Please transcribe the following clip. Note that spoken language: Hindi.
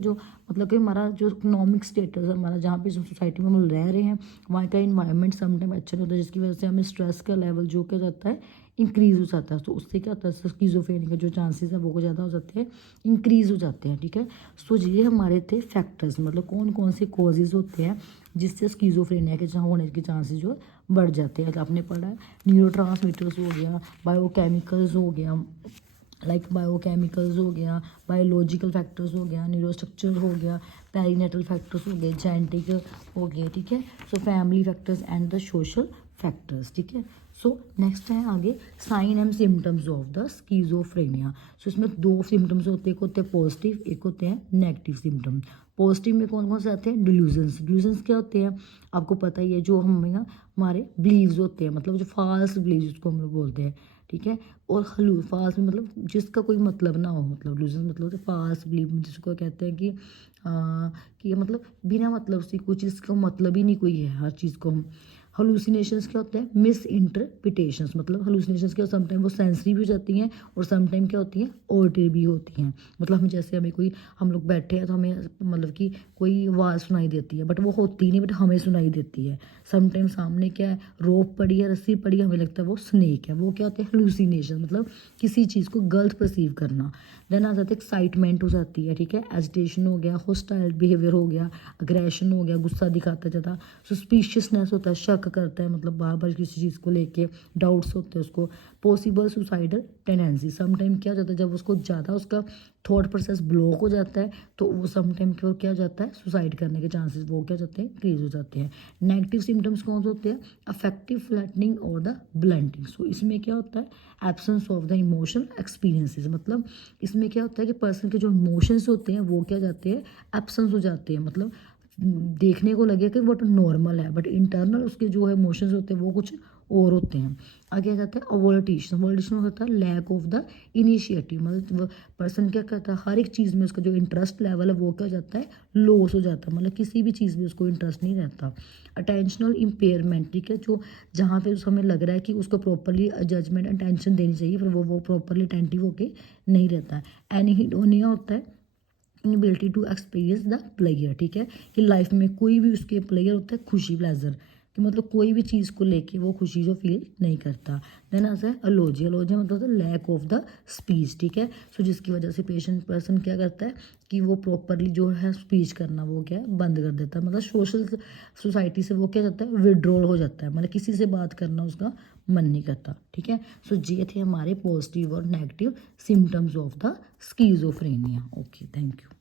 जो मतलब कि हमारा जो इकोनॉमिक स्टेटस है, हमारा जहाँ पे जो सोसाइटी में हम रह रहे हैं वहाँ का इन्वायरमेंट समटाइम अच्छा नहीं होता, जिसकी वजह से हमें स्ट्रेस का लेवल जो क्या जाता है इंक्रीज़ हो जाता है। तो उससे क्या होता है, स्किज़ोफ्रेनिया के जो चांसेस है वो ज़्यादा हो जाते हैं, इंक्रीज़ हो जाते हैं। ठीक है, सो ये हमारे थे फैक्टर्स, मतलब कौन कौन से कॉजेज़ होते हैं जिससे स्किज़ोफ्रेनिया के होने के चांसेस जो बढ़ जाते हैं। आपने पढ़ा है न्यूरोट्रांसमीटर्स हो गया, बायोकेमिकल्स हो गया, लाइक बायोकेमिकल्स हो गया, बायोलॉजिकल फैक्टर्स हो गया, न्यूरोस्ट्रक्चर हो गया, पेरिनेटल फैक्टर्स हो गए, जेनेटिक हो गए। ठीक है, so family factors and the social factors. ठीक है, सो नेक्स्ट है आगे sign and symptoms of the schizophrenia. So इसमें दो सिम्टम्स होते हैं, एक होते हैं पॉजिटिव, एक होते हैं नेगेटिव सिम्टम। पॉजिटिव में कौन कौन से आते हैं, डिल्यूजन्स। डिल्यूजन्स क्या होते हैं आपको पता ही है, जो हमें ना हमारे बिलीव्स होते हैं, मतलब जो फाल्स बिलीव्स जिसको हम लोग बोलते हैं। ठीक है, और फाल्स में मतलब जिसका कोई मतलब ना हो, मतलब डिल्यूजन मतलब होता है फाल्स बिलीव, जिसको कहते हैं कि मतलब बिना मतलब से कोई चीज़ का मतलब ही नहीं कोई है, हर चीज़ को हम। हलूसिनेशंस क्या होते हैं, मिस इंटरप्रिटेशंस, मतलब हलूसिनेशंस क्या समटाइम वो सेंसरी भी हो जाती हैं और समटाइम क्या होती हैं ऑडिटरी भी होती हैं। मतलब हम जैसे हमें कोई, हम लोग बैठे हैं तो हमें मतलब कि कोई आवाज़ सुनाई देती है बट वो होती नहीं, बट हमें सुनाई देती है। समटाइम सामने क्या है, रोप पड़ी है, रस्सी पड़ी है, हमें लगता है वो स्नेक है। वो क्या होता है, हलूसिनेशन, मतलब किसी चीज़ को गलत परसीव करना। देन आ जाता है एक्साइटमेंट हो जाती है। ठीक है, एजिटेशन हो गया, होस्टाइल बिहेवियर हो गया, अग्रेशन हो गया, गुस्सा दिखाता है ज़्यादा, सस्पिशियसनेस होता है, शक करता है, मतलब बार बार किसी चीज़ को लेके डाउट्स होते हैं उसको। पॉसिबल सुसाइडल टेंडेंसी, समटाइम क्या हो जाता है जब उसको ज़्यादा उसका थॉट प्रोसेस ब्लॉक हो जाता है तो वो समटाइम क्या हो जाता है, सुसाइड करने के चांसेस वो क्या जाते हैं, इंक्रीज हो जाते हैं। नेगेटिव सिम्टम्स कौन से होते हैं, अफेक्टिव फ्लैटनिंग और द ब्लंटिंग। सो इसमें क्या होता है, absence of the emotion experiences, मतलब इसमें क्या होता है कि पर्सन के जो इमोशंस होते हैं वो क्या जाते हैं, एब्सेंस हो जाते हैं। मतलब देखने को लगे कि वो तो नॉर्मल है बट इंटरनल उसके जो है इमोशंस होते हैं वो कुछ और होते हैं। आगे आ जाता है अवोल्टेशन। अवोल्टेशन होता है लैक ऑफ द इनिशिएटिव, मतलब पर्सन क्या करता है, हर एक चीज़ में उसका जो इंटरेस्ट लेवल है वो क्या हो जाता है, लॉस हो जाता है, मतलब किसी भी चीज़ में उसको इंटरेस्ट नहीं रहता। अटेंशनल इम्पेयरमेंट, ठीक है, जो जहाँ पे हमें लग रहा है कि उसको प्रॉपरली जजमेंट अटेंशन देनी चाहिए पर वो प्रॉपरली अटेंटिव होके नहीं रहता है। एनीहिडोनिया होता है inability to experience the player. ठीक है, कि लाइफ में कोई भी उसके प्लेयर होता है खुशी, प्लेजर, कि मतलब कोई भी चीज़ को लेके वो खुशी जो फील नहीं करता। देन आता है अलोजी। अलोजी मतलब होता है लैक ऑफ द स्पीच। ठीक है, सो जिसकी वजह से पेशेंट पर्सन क्या करता है कि वो प्रॉपरली जो है स्पीच करना वो क्या है बंद कर देता है, मतलब सोशल सोसाइटी से वो क्या जाता है, विड्रॉल हो जाता है, मतलब किसी से बात करना उसका मन नहीं करता। ठीक है, सो ये थे हमारे पॉजिटिव और negative symptoms of the schizophrenia. Okay, thank you.